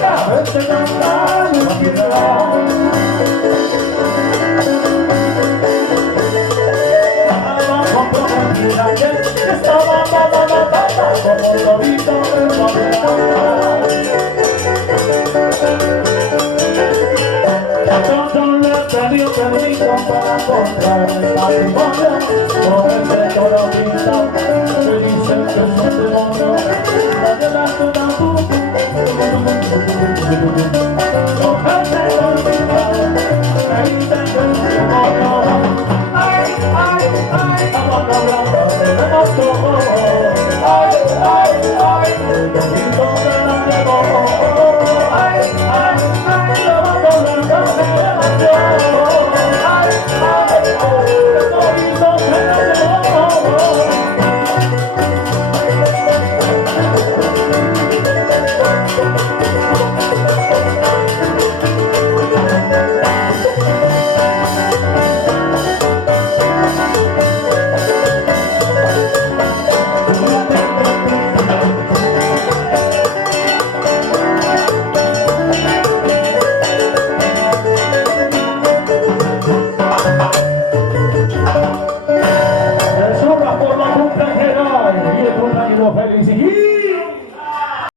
verte cantar mi ciudad. Comprometida que estaba como lobito de madrugada. Ya pronto le he pedido permiso para contraer matrimonio con el de